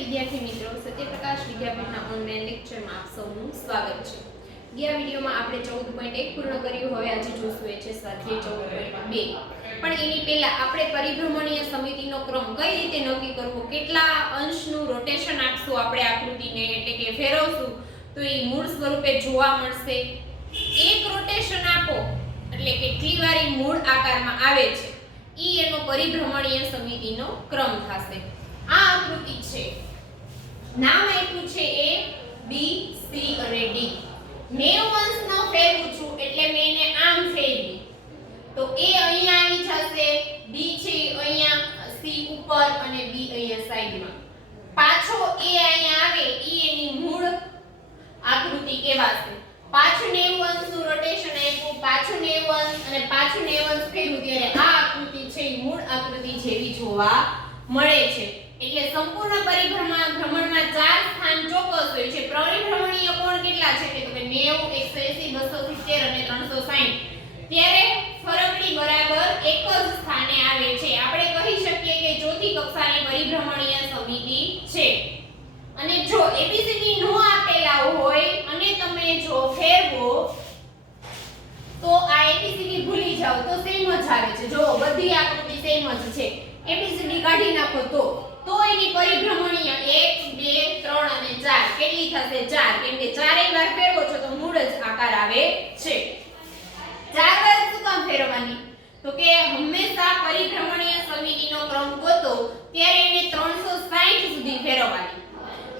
વિદ્યાર્થી મિત્રો, સત્યપ્રકાશ વિદ્યાપીઠના ઓનલાઈન લેક્ચરમાં આપ સૌનું સ્વાગત છે. ગયા વિડિયોમાં આપણે 14.1 પૂર્ણ કર્યું. હવે આજે જોશું એ છે સ્વાધ્યાય 14.2. પણ એની પહેલા આપણે પરિભ્રમણીય સમિતિનો ક્રમ કઈ રીતે નક્કી કરવો, કેટલા અંશનું રોટેશન આપશું આપણે આકૃતિને, એટલે કે ફેરવશું તો એ મૂળ સ્વરૂપે જોવા મળશે. એક રોટેશન આપો એટલે કેટલી વાર એ મૂળ આકારમાં આવે છે, ઈ એનો પરિભ્રમણીય સમિતિનો ક્રમ થશે. આ આકૃતિ છે, નામ આપ્યું છે A, B, C અને D. 90 અંશનો ફેરવું છું એટલે મેં એને આમ ફેરવી તો A અહીંયા આવી જશે, D છે અહીંયા C ઉપર અને B અહીંયા સાઈડમાં. પાછો A અહીંયા આવે, ઈ એની મૂળ આકૃતિ કહેવાશે. પાછું 90 અંશનું રોટેશન આપ્યું, પાછું 90 અંશ અને પાછું 90 અંશ ફેરવું ત્યારે આ આકૃતિ છે એ મૂળ આકૃતિ જેવી જોવા મળે છે. એટલે સંપૂર્ણ પરિભ્રમણમાં ચાર સ્થાન ચોક્કસ હોય છે. પરિભ્રમણીય કોણ કેટલા છે કે 90, 180, 270 અને 360. ત્યારે ફરકડી બરાબર એક જ સ્થાને આવે છે. આપણે કહી શકીએ કે ચોથી કક્ષાની પરિભ્રમણીય સમિતિ છે. અને જો એબીસીડી નો આપેલા હોય અને તમે જો ફેરવો તો આ એબીસીડી ભૂલી જાવ તો સેમ જ આવે છે. જો બધી આકૃતિ સેમ જ છે, એબીસીડી કાઢી નાખો તો એની પરિભ્રમણીય 1, 2, 3 અને 4 કેટલી થશે? 4. કેમ કે ચારેય વાર ફેરવો છો તો મૂળ જ આકાર આવે છે. 4 વાર શું કામ ફેરવવાની? તો કે હંમેશા પરિભ્રમણીય સમિતિનો ક્રમ ગોતો ત્યારે એને 360 સુધી ફેરવવાની.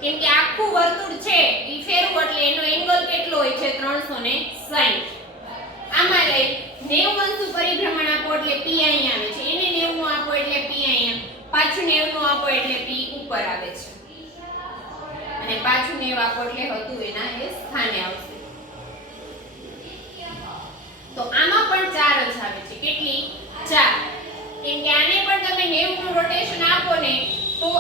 કેમ કે આખું વર્તુળ છે ઈ ફેરવો એટલે એનો એંગલ કેટલો હોય છે? 360. આમાં લઈ 90 અંશનું પરિભ્રમણ આપો એટલે P અહીંયા આવે છે, એને 90 નું આપો એટલે P અહીંયા, પાછું 90 નું આપો એટલે P ઉપર આવે છે અને પાછું 90 આપો એટલે હતું એના એ સ્થાને આવશે. તો આમાં પણ 4 જ આવે છે. કેટલી? 4. કેમ કે આને પણ તમે 90 નું રોટેશન આપો ને તો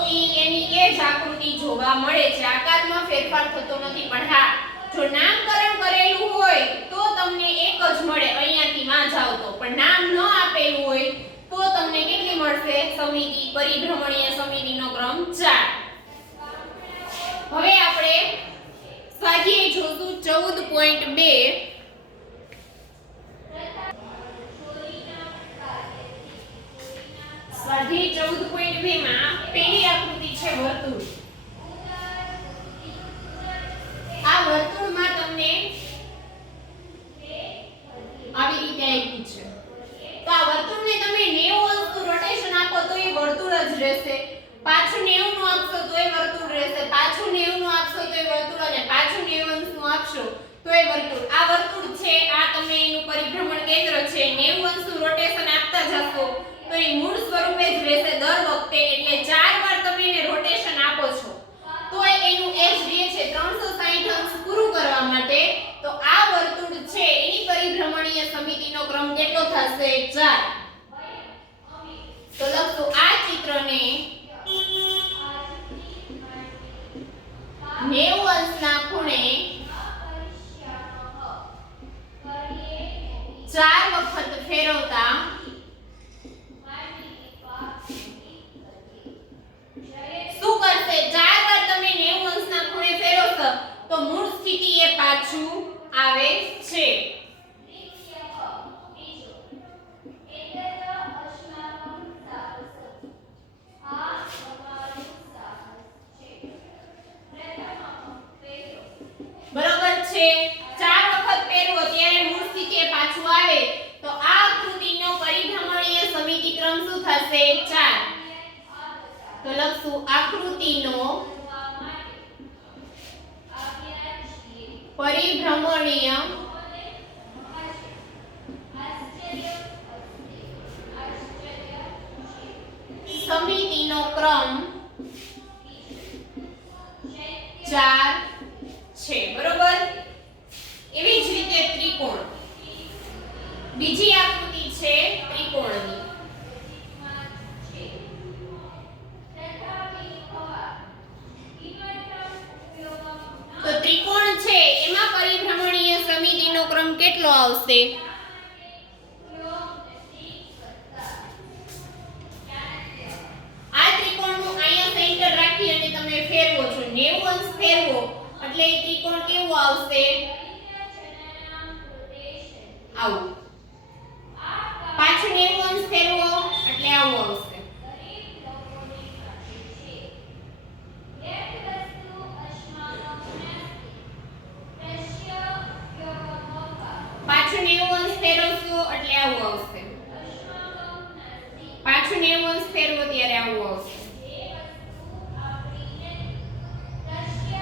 એની એ જ આકૃતિ જોવા મળે છે. આકારમાં ફેરફાર થતો નથી. પણ હા, જો નામકરણ કરેલું હોય તો તમને એક જ મળે, અહીંયાથી માં જાવ તો. પણ નામ ન આપેલું હોય તો તમને કેટલી મળશે? સમિતિ, પરિભ્રમણીય સમિતિનો ક્રમ 4. હવે આપણે સ્વાધ્યાય જોશું 14.2. સ્વાધ્યાય 14.2 માં પહેલી આકૃતિ છે વર્તુળ. આ વર્તુળમાં તમને આવી રીતે આપ્યું છે. તો આ વર્તુળને તમે 90 અંશનું રોટેશન આપો તો એ વર્તુળ જ રહેશે, પાછું 90 નું આપશો તો એ વર્તુળ રહેશે, પાછું 90 નું આપશો તો એ વર્તુળ અને પાછું 90 અંશનું આપશો તો એ વર્તુળ. આ વર્તુળ છે, આ તમે એનું પરિભ્રમણ કેન્દ્ર છે. 90 અંશનું રોટેશન આપતા જશો તો એ મૂળ સ્વરૂપે જ રહેશે દર વખતે. એટલે 4 વાર તમે એને રોટેશન આપો છો તો એનું એજ રહે છે 360 અંશ પૂરું કરવા માટે. તો આ વર્તુળ છે એની પરિભ્રમણીય સમિતિનો ક્રમ કેટલો થશે? 4. તો લખો આ ચિત્રને 90 અંશના ખૂણે 4 વખત ફેરવતા શું કરશે? 4 વાર તમે 90 અંશના ખૂણે ફેરવશો તો મૂળ સ્થિતિ એ પાછું આવે છે. બરોબર છે? 4 વખત ફેરવો ત્યારે મૂળ સ્થિતિ એ પાછું આવે. તો આ આકૃતિનો પરિભ્રમણીય સમિતિ ક્રમ શું થશે? 4. તો લખશું આકૃતિનો પરિભ્રમણીય સમિતિનો ક્રમ 4 છે. બરોબર? એવી જ રીતે ત્રિકોણ. બીજી આકૃતિ છે ત્રિકોણની. તો ત્રિકોણ છે એમાં પરિભ્રમણીય સમિતિનો ક્રમ કેટલો આવશે? આ ત્રિકોણનું અહીંયા સેન્ટર રાખી અને તમે તમે ફેરવો છો 90 અંશ ફેરવો એટલે એ ત્રિકોણ કેવું આવશે આવું પાછું 90 અંશ ફેરવો એટલે આવું આવશે પાછું 90 અંશ ફેરવશો એટલે આવું આવશે પાછું 90 અંશ ફેરવો ત્યારે આવું આવશે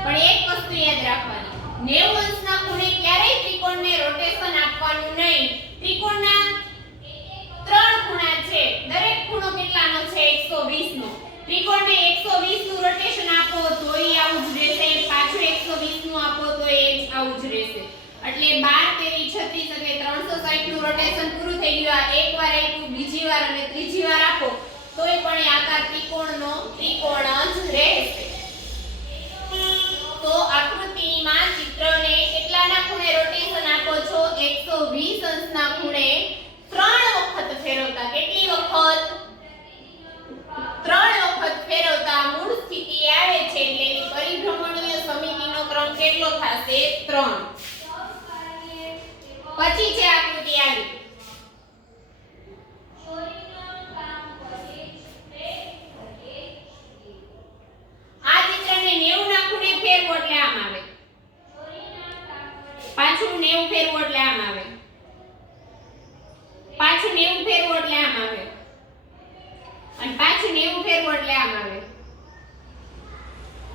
પણ એક વસ્તુ યાદ રાખવાની 90 અંશના ખૂણે ક્યારેય ત્રિકોણને રોટેશન આપવાનું નહીં ત્રિકોણના ત્રણ ખૂણા છે દરેક ખૂણો કેટલાનો છે 120 નો ત્રિકોણને 120 નું રોટેશન આપો તો ઈ આવું જ રહેશે પાછું 120 નું આપો તો એ જ આવું જ રહેશે એટલે 12 13 36 એટલે 360 નું રોટેશન પૂરું થઈ ગયું આ એક વાર આપ્યું બીજી વાર અને ત્રીજી વાર આપો તોય પણ એ આકાર ત્રિકોણનો ત્રિકોણ જ રહેશે તો આકૃતિમાં ચિત્રને કેટલાના ખૂણે રોટેશન આપો છો 120 અંશના ખૂણે 3 વખત ફેરવતા કેટલી વખત 3 વખત ફેરવતા મૂળ સ્થિતિએ આવે છે એટલે એની પરિભ્રમણીય સમિતિનો ક્રમ કેટલો થશે 3 પછી છે આકૃતિ આવી આ ચિત્રને 90 ના ખૂણે ફેરવો એટલે આમ આવે પાછું 90 ફેરવો એટલે આમ આવે પાછું 90 ફેરવો એટલે આમ આવે અને પાછું 90 ફેરવો એટલે આમ આવે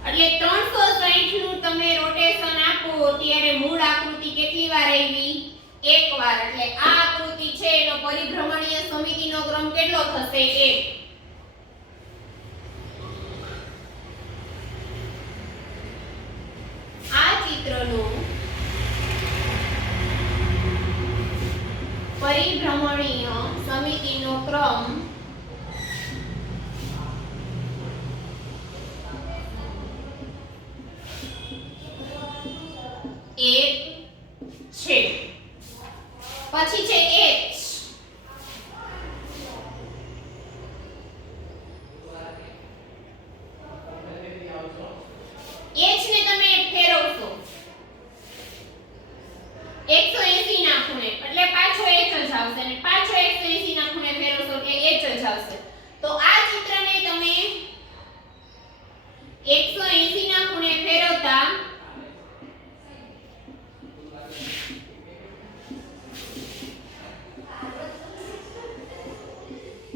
એટલે 360 નું તમે રોટેશન આપો ત્યારે મૂળ આકૃતિ કેટલી વાર આવી એક વાર એટલે આ આકૃતિ છે એનો પરિભ્રમણીય સમિતિનો ક્રમ કેટલો થશે 1 આ ચિત્રનો પરિભ્રમણીય સમિતિનો ક્રમ એક છે પછી છે h h ને તમે ફેરવશો 180 ના ખૂણે એટલે પાછો h જ આવશે અને પાછો 180 ના ખૂણે ફેરવશો એટલે h જ આવશે તો આ ચિત્રને તમે 180 ના ખૂણે ફેરવતા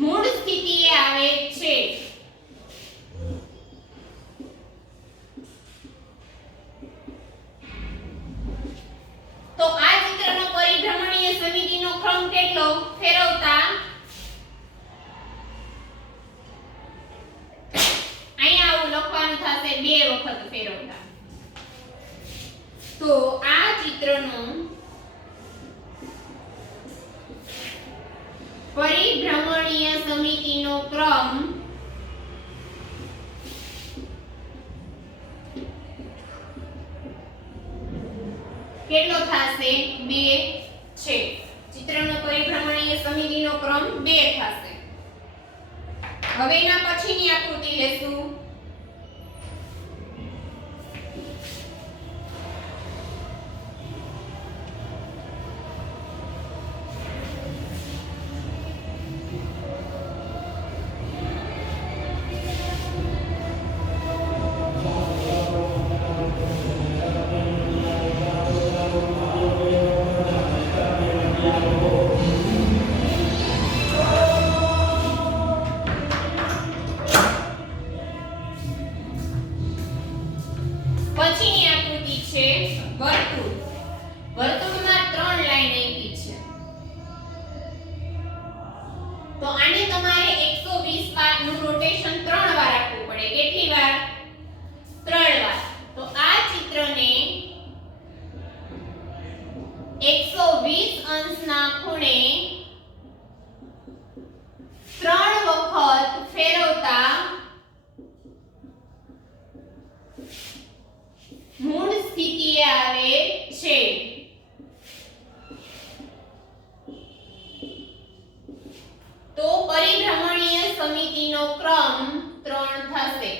મૂળ સ્થિતિએ આવે છે તો આ ચિત્રનો પરિભ્રમણીય સમિતિનો ક્રમ કેટલો ફેરવતા અહીંયા આવું લખવાનું થશે 2 વખત ફેરવતા તો આ ચિત્રનો પરિભ્રમણીય સમિતિનો ક્રમ કેટલો થશે 2 છે ચિત્રનો પરિભ્રમણીય સમિતિનો ક્રમ 2 થશે હવે એના પછીની આકૃતિ લેશું પછીની આકૃતિ છે વર્તુળ વર્તુળમાં 3 લાઈન આપી છે તો આને તમારે 120 નું રોટેશન 3 વાર આપવું પડે કેટલી વાર 3 વાર તો આ ચિત્રને 120 અંશના ખૂણે 3 વખત ફેરવતા મૂળ સ્થિતિએ આવે છે તો પરિભ્રમણીય સમિતિનો ક્રમ 3 થશે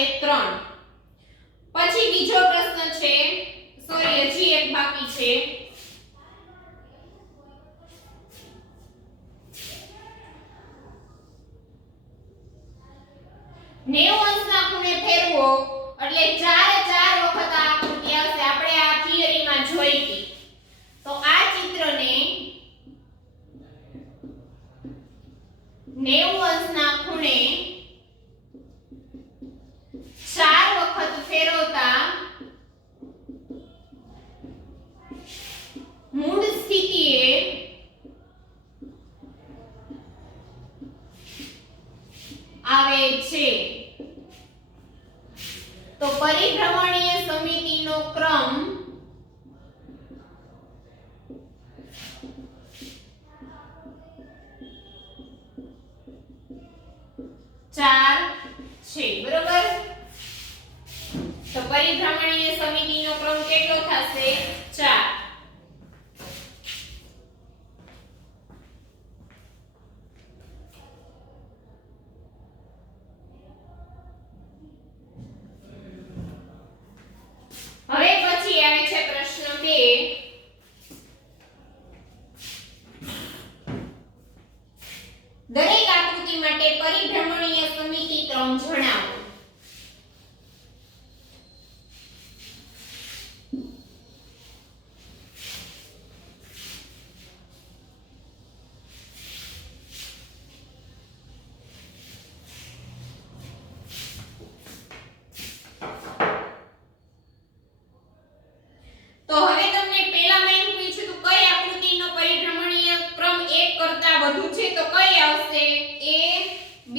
થશે 3. પછી બીજો પ્રશ્ન છે, સોરી હજી એક બાકી છે. 90 અંશના ખૂણે ફેરવો એટલે 4 વખત આ આકૃતિ આવશે. આપણે આ થિયરીમાં જોઈ હતી. તો આ ચિત્રને 90 અંશના ખૂણે 4 વખત ફેરવતા મૂળ સ્થિતિએ આવે છે. તો પરિભ્રમણીય સમિતિનો ક્રમ 4 છે. બરોબર. તો પરિભ્રમણીય સમિતિનો ક્રમ કેટલો થશે? 4. હવે પછી આવે છે પ્રશ્ન 2. દરેક આકૃતિ માટે પરિભ્રમણીય સમિતિ ક્રમ જણાવો. તો હવે તમને પહેલામાં એમ પૂછ્યું તો કઈ આકૃતિનો પરિભ્રમણીય ક્રમ 1 કરતા વધુ છે, તો કઈ આવશે? A B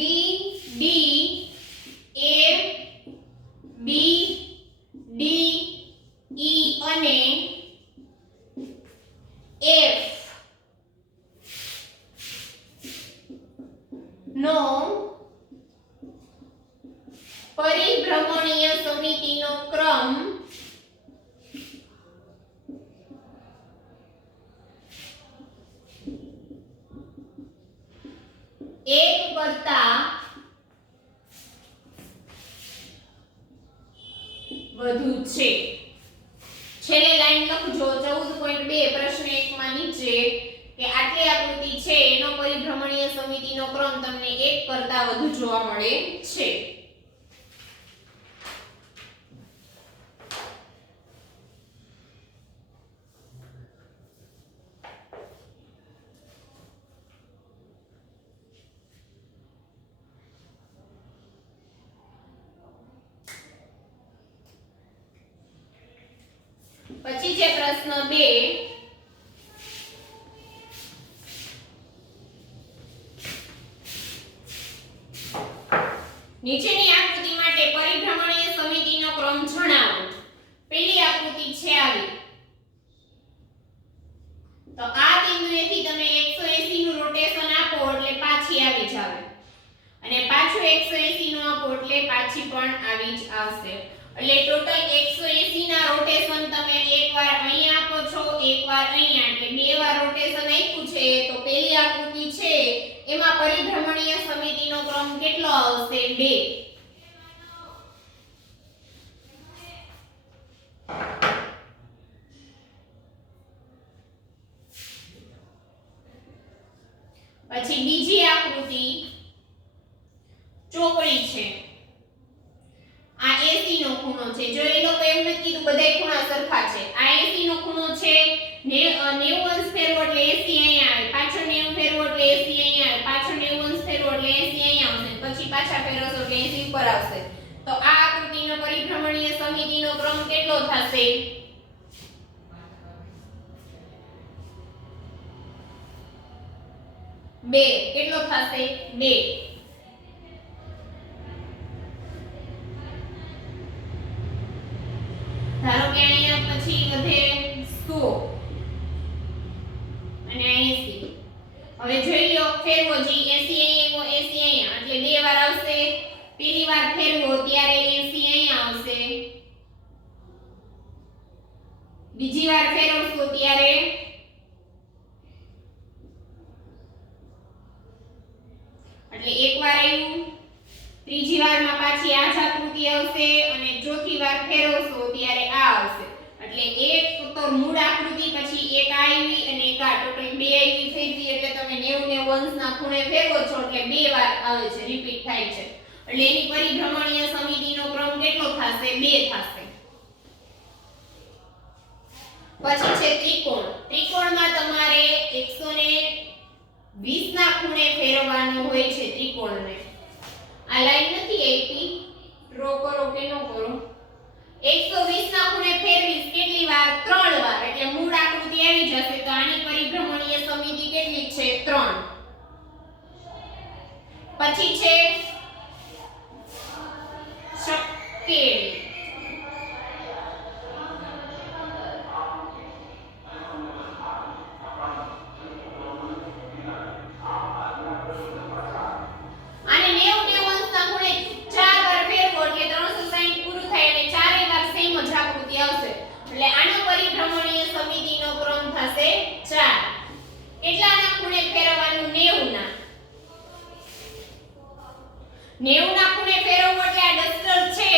D A B D E અને F નો પરિભ્રમણીય સમિતિનો ક્રમ 1 કરતા વધુ છે. છેલ્લે લાઈન લખજો 14.2 પ્રશ્ન 1 માં નીચે કે આટલી આકૃતિ છે એનો પરિભ્રમણીય સમિતિનો ક્રમ તમને 1 કરતા વધુ જોવા મળે છે. પછી છે પ્રશ્ન 2. નીચેની આકૃતિ માટે પરિભ્રમણીય સમિતિનો ક્રમ જણાવો. પહેલી આકૃતિ છે આવી. તો આ બિંદુએથી તમે 180 નું રોટેશન આપો એટલે પાછી આવી જાવે અને પાછું 180 નું આપો એટલે પાછી પણ આવી જ આવશે. એટલે ટોટલ 180 ના રોટેશન તમે એકવાર અહીં આપો છો, એકવાર અહીંયા, એટલે બે વાર રોટેશન આપ્યું છે. તો પહેલી આકૃતિ છે એમાં પરિભ્રમણીય સમિતિનો ક્રમ કેટલો આવશે? 2. પછી બીજી આકૃતિ ચોકડી છે. આ 80 નો ખૂણો છે. જો એ લોકો એમ નથી કીધું બધાય ખૂણા સરખા છે. આ 80 નો ખૂણો છે. 90 અંશ ફેરવો એટલે 80 અહીંયા આવે, પાછળ 90 ફેરવો એટલે 80 અહીંયા આવે, પાછળ 90 અંશ ફેરવો એટલે 80 અહીંયા આવશે, પછી પાછા ફેરવશો એટલે 80 ઉપર આવશે. તો આ આકૃતિનો પરિભ્રમણીય સમિતિનો ક્રમ કેટલો થશે? 2. કેટલો થશે? 2. ધારો કે અહીંયા પછી વધે 100 અને 80. હવે જોઈ લો ફેરવો જી 80 અહીંયા આવ્યો, 80 અહીંયા, એટલે બે વાર આવશે. પહેલી વાર ફેરવો ત્યારે 80 અહીંયા આવશે, બીજી વાર ફેરવશો ત્યારે એટલે એક વાર આવ્યું, ત્રીજી વારમાં પાછી આ જ આકૃતિ આવશે અને ચોથી વાર ફેરવશો ત્યારે આ આવશે એટલે એક તો મૂળ આકૃતિ પછી એક આ આવી અને એક આ ટોટલ બે આવી થઈ ગઈ એટલે તમે 90 ને અંશના ખૂણે ફેરવો છો એટલે બે વાર આવે છે રિપીટ થાય છે એટલે એની પરિભ્રમણીય સમિતિનો ક્રમ કેટલો થશે 2 થશે પછી છે ત્રિકોણ ત્રિકોણમાં તમારે 120 ના ખૂણે ફેરવવાનો હોય છે ત્રિકોણને આ લાઈન નથી આપી ડ્રો કરો કે ન કરો 120 ના ખૂણે ફેરવીશ કેટલી વાર 3 વાર એટલે મૂળ આકૃતિ આવી જશે તો આની પરિભ્રમણીય સમિતિ કેટલી છે 3 પછી છે શક્કેરી એટલે આનો પરિભ્રમણીય સમિતિનો ક્રમ થશે 4 કેટલાના ખૂણે ફેરવવાનું 90 ના 90 ના ખૂણે ફેરવવું એટલે આ ડસ્ટર છે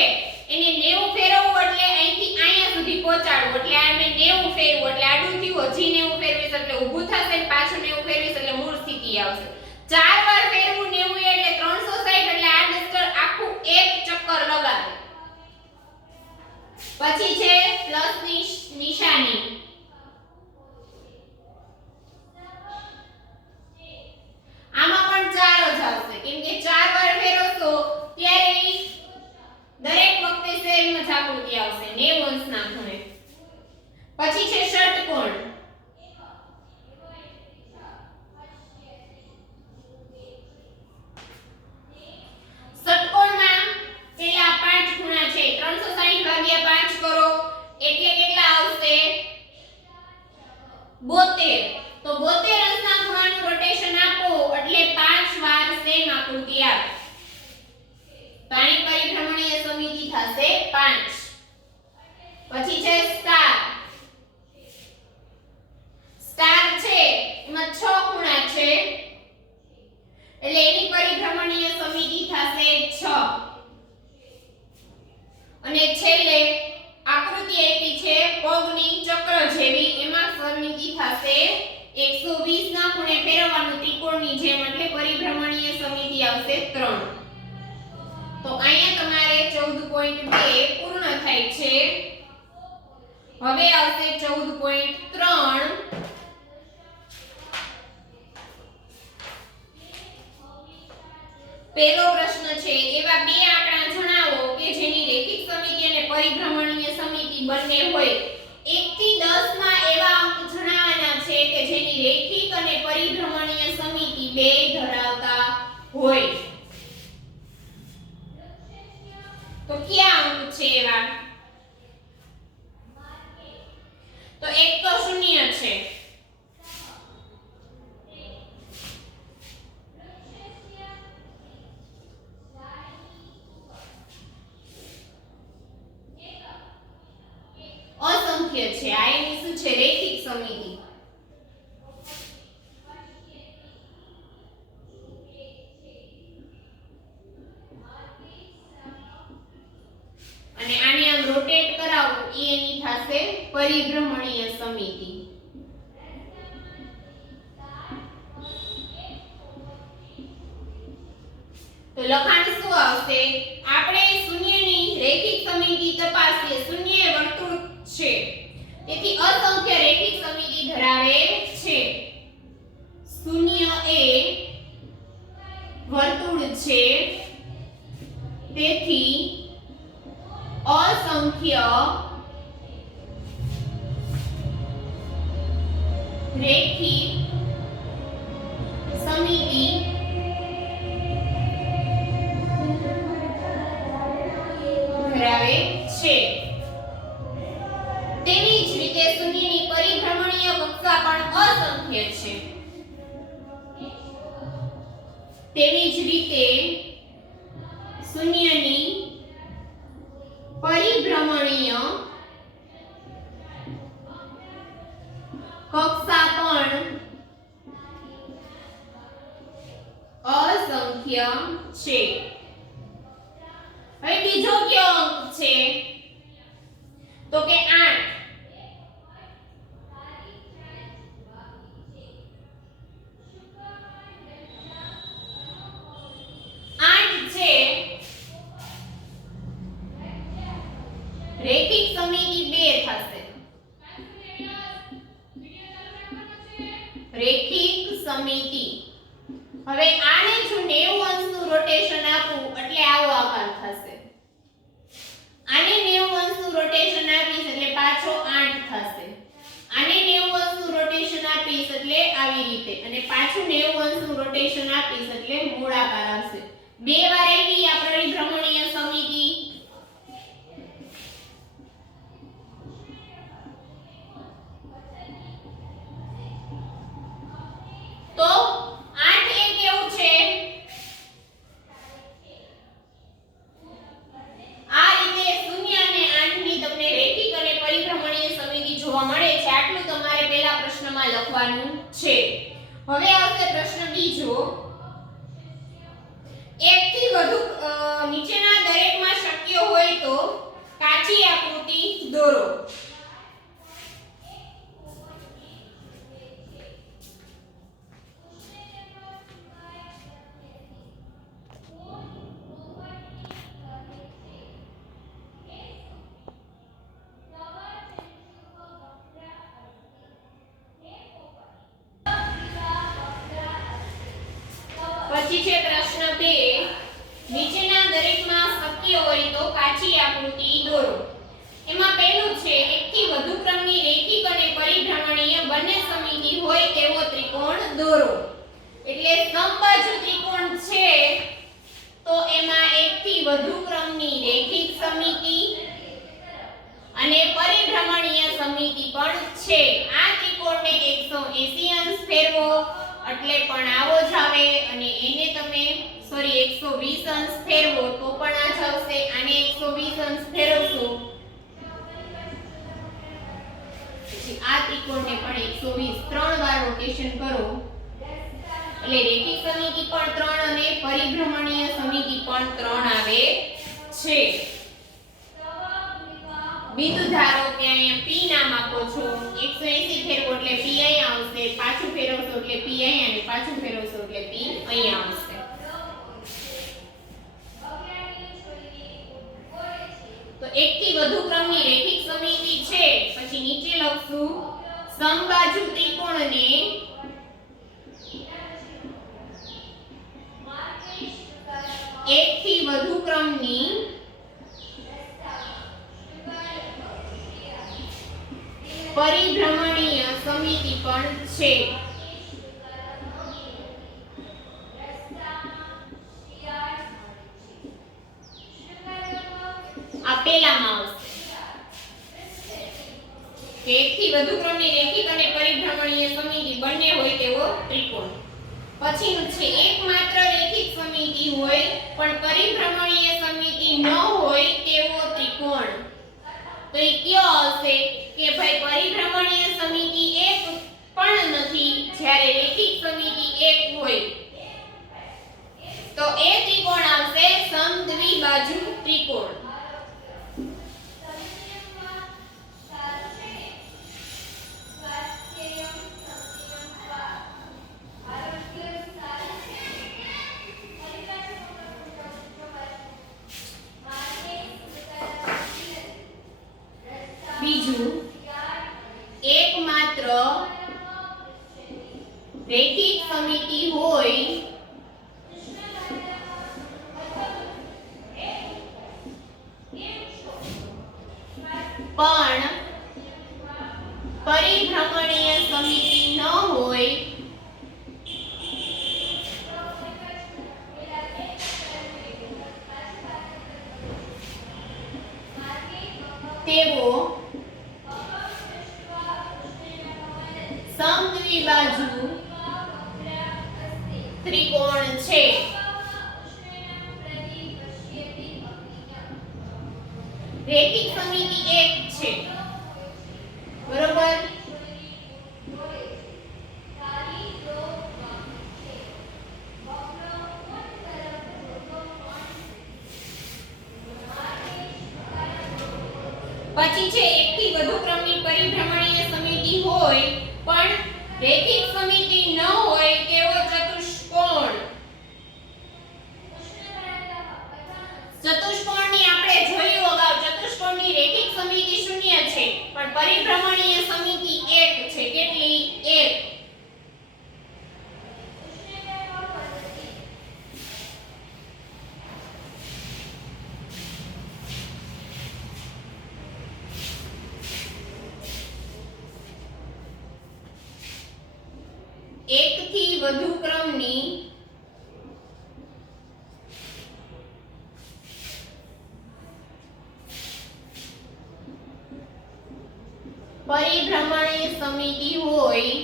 એને 90 ફેરવવું એટલે અહીંથી અહીંયા સુધી પહોંચાડવું એટલે આ મેં 90 ફેરવું એટલે આડું થયું હજી 90 ફેરવીશ એટલે ઊભું થશે ને પાછું 90 ફેરવીશ એટલે મૂળ સ્થિતિ આવશે 4 વાર ફેરવું 90 એટલે 360 એટલે આ ડસ્ટર આખું એક ચક્કર લગાવે પછી છે પ્લસ ની નિશાની આમાં પણ 4 જ આવશે કેમ કે 4 વાર ફેરવશો ત્યારે દરેક વખતે સેમ જ આકૃતિ આવશે 90 અંશના ખૂણે પછી છે ષટકોણ ષટકોણમાં પેલા 5 ખૂણા છે 360 ભાગ્યા 5 કરો એટલે કેટલા આવશે 72 તો 72 અંશના ખૂણાનું રોટેશન આપો એટલે 5 વાર સેમ આકૃતિ આવે પાણી પરિભ્રમણીય સમિતિ થશે 5 પછી છે સ્ટાર સ્ટાર છે એમાં 6 ખૂણા છે એટલે એની પરિભ્રમણીય સમિતિ થશે 6 અને છેલ્લે આકૃતિ આપી છે પગની ચક્ર જેવી એમાં સમિતિ થશે 120 ના ખૂણે ફેરવવાનું ત્રિકોણની જેમ એટલે પરિભ્રમણીય સમિતિ આવશે 3 તો અહીંયા તમારે 14.2 પૂર્ણ થાય છે હવે આવશે 14.3 પહેલો પ્રશ્ન છે એવા બે આંકડા જણાવો કે જેની રેખિક સમિતિ અને પરિભ્રમણીય સમિતિ બંને હોય 1 થી 10 માં એવા અંક જણાવવાના છે કે જેની રેખિક અને પરિભ્રમણીય સમિતિ બે ધરાવતા હોય તો કયા અંક છે એવા તો એક તો 0 છે અસંખ્ય છે આ એની શું છે રેખિક સમિતિ અને આને આમ રોટેટ કરાવું એ એની થશે પરિભ્રમણીય સમિતિ તો લખાણ શું આવશે આપણે શૂન્યની રેખિક સમિતિ તપાસીએ શૂન્ય એ વર્તુળ છે તેથી અસંખ્ય રેખિક સમિતિ ધરાવે છે શૂન્ય એ વર્તુળ છે તેથી અસંખ્ય રેખિક સમિતિ ધરાવે છે તેવી જ રીતે શૂન્યની પરિભ્રમણીય કક્ષા પણ અસંખ્ય છે તેવી જ રીતે શૂન્યની પરિભ્રમણીય કક્ષા પણ અસંખ્ય છે હવે બીજો કયો અંક છે તો કે 8. 8 છે રેખિક સમિતિ 2 થશે. રેખિક સમિતિ. હવે આને જો 90 અંશનું રોટેશન આપું એટલે આવો આકાર થશે. આને 90 અંશનું રોટેશન આપીશ એટલે પાછો 8 થશે. આને 90 અંશનું રોટેશન આપીશ એટલે આવી રીતે અને પાછું 90 અંશનું રોટેશન આપીશ એટલે મૂળાકાર આવશે. બે વાર આવી આ પરિભ્રમણીય સમિતિ. તો 8 એ કેવું છે આ રીતે 0 અને 8 ની તમને રેખિક અને પરિભ્રમણીય સમિતિ જોવા મળે છે. આટલું તમારે પહેલા પ્રશ્નમાં લખવાનું છે. હવે આવશે પ્રશ્ન બીજો. એકથી વધુ નીચેના દરેકમાં શક્ય હોય તો કાચી આકૃતિ દોરો. પછી છે પ્રશ્ન 2. નીચેના દરેકમાં શક્ય હોય તો કાચી આકૃતિ દોરો. એમાં પહેલું છે એકથી વધુ ક્રમની રેખિક અને પરિભ્રમણીય બંને સમિતિ હોય તેવો ત્રિકોણ દોરો. એટલે સમબાજુ ત્રિકોણ છે તો એમાં એકથી વધુ ક્રમની રેખિક સમિતિ અને પરિભ્રમણીય સમિતિ પણ છે. આ ત્રિકોણને 180 અંશ ફેરવો એટલે પણ આવો જ આવે અને એને તમે 120 અંશ ફેરવો તો પણ આ જ આવશે. આને 120 અંશ ફેરવશો પછી આ ત્રિકોણને પણ 120 ત્રણ વાર રોટેશન કરો એટલે રેખિક સમિતિ પણ 3 અને પરિભ્રમણીય સમિતિ પણ 3 આવે છે. બિંદુ ધારો કે અહીંયા P નામ આપો છો. 180 ફેરવો એટલે P અહીંયા આવશે. પાછું ફેરવશો એટલે P અહીંયા અને પાછું ફેરવશો એટલે P અહીંયા આવશે. તો એકથી વધુ ક્રમની રેખિક સમિતિ છે. પછી નીચે લખશું સમબાજુ ત્રિકોણને એકથી વધુ ક્રમની પરિભ્રમણીય સમિતિ પણ છે. આ પહેલામાં આવશે કે એકથી વધુ ક્રમની રેખિક અને પરિભ્રમણીય સમિતિ બંને હોય તેવો ત્રિકોણ. પછીનું છે એકમાત્ર રેખિક સમિતિ હોય પણ પરિભ્રમણીય સમિતિ ન હોય તેવો ત્રિકોણ. તો એ કયો આવશે કે ભાઈ પરિભ્રમણીય સમિતિ એક પણ નથી જ્યારે રેખિક સમિતિ એક હોય તો એ ત્રિકોણ આવશે સમદ્વિબાજુ ત્રિકોણ. બીજું એકમાત્ર રેખિક સમિતિ હોય પણ પરિભ્રમણીય સમિતિ ન હોય તેવો સમદ્વિબાજુ ત્રિકોણ છે. રેખિક સમિતિ એક છે બરોબર. પછી છે એકથી વધુ ક્રમની પરિભ્રમણીય સમિતિ હોય પણ રેખિક સમિતિ ન હોય તેવો ચતુષ્કોણ. ચતુષ્કોણની આપણે જોયું અગાઉ ચતુષ્કોણની રેખિક સમિતિ 0 છે પણ પરિભ્રમણીય સમિતિ 1 છે. કેટલી? 1. એકથી વધુ ક્રમની પરિભ્રમણીય સમિતિ હોય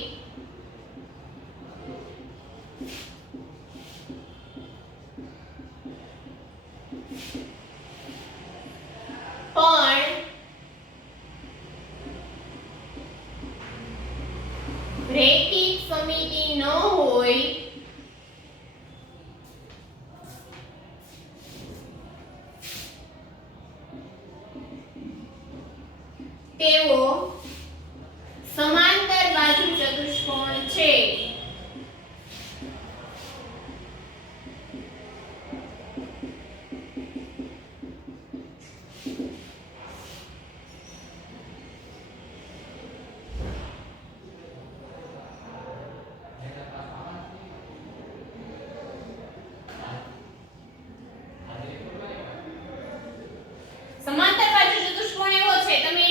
પણ રેખિક સમિતિ ન હોય તેવો સમાંતર બાજુ ચતુષ્કોણ છે. સમાંતર બાજુ ચતુષ્કોણ એવો છે તમે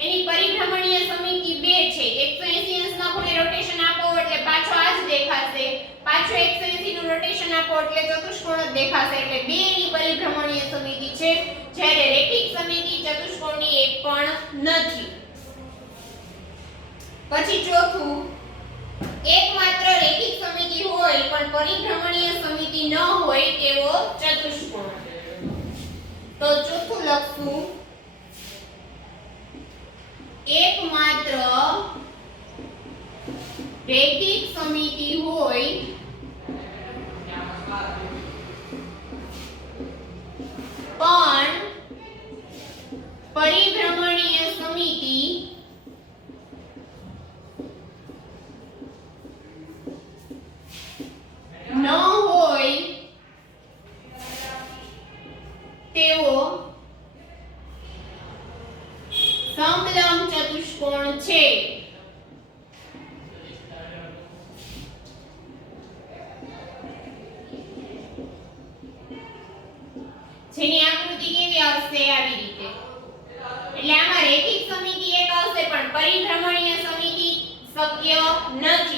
એની પરિભ્રમણીય સમિતિ 2 છે. 180 અંશના ખૂણે રોટેશન આપો એટલે પાછો આ જ દેખાશે. પાછો 180 નું રોટેશન આપો એટલે ચતુષ્કોણ જ દેખાશે. એટલે 2 ની પરિભ્રમણીય સમિતિ છે જ્યારે રેખિક સમિતિ ચતુષ્કોણની એક પણ નથી. પછી ચોથું, એકમાત્ર રેખિક સમિતિ હોય પણ પરિભ્રમણીય સમિતિ ન હોય તેવો ચતુષ્કોણ. તો ચોથું લખશું એકમાત્ર રેખિક સમિતિ હોય પણ પરિભ્રમણીય સમિતિ ન હોય તેવો સમલંબ ચતુષ્કોણ છે. જેની આકૃતિ કેવી આવશે? આવી રીતે. એટલે આમાં રેખિક સમિતિ એક આવશે પણ પરિભ્રમણીય સમિતિ શક્ય નથી.